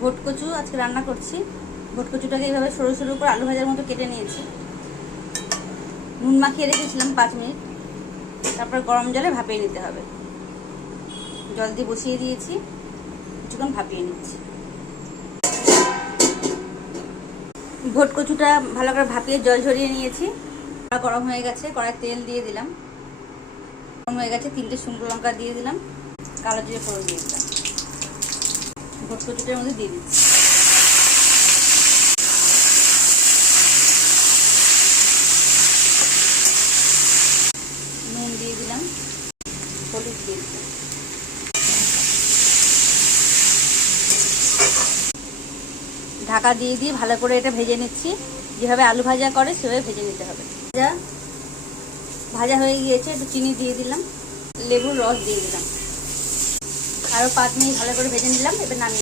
Vote কচু আজকে রান্না করছি। ভোট কচুটাকে এইভাবে সরু সরু করে আলু ভাজার মতো কেটে নিয়েছি। নুন মাখিয়ে রেখেছিলাম 5 মিনিট। তারপর গরম জলে ভাপিয়ে নিতে হবে। জল দিয়ে বসিয়ে দিয়েছি, কিছুক্ষণ ভাপিয়ে নিচ্ছি। ভোট কচুটা ভালো করে ভাপিয়ে জল ঝরিয়ে নিয়েছি। গরম হয়ে গেছে, কড়াই তেল দিয়ে দিলাম। গরম হয়ে গেছে, 3টে শুকনো লঙ্কা দিয়ে দিলাম, কালো জিরে ফোড়ন দিয়ে দিলাম। ভোট কচুটার মধ্যে দিয়ে দিচ্ছি। নুন দিয়ে দিলাম, হলুদ দিয়ে দিলাম। ঢাকা দিয়ে দিয়ে ভালো করে এটা ভেজে নিচ্ছি। যেভাবে আলু ভাজা করে সেভাবে ভেজে নিতে হবে। ভাজা হয়ে গিয়েছে, একটু চিনি দিয়ে দিলাম, লেবুর রস দিয়ে দিলাম। আরও 5 মিনিট ভালো করে ভেজে নিলাম। এবার নামিয়ে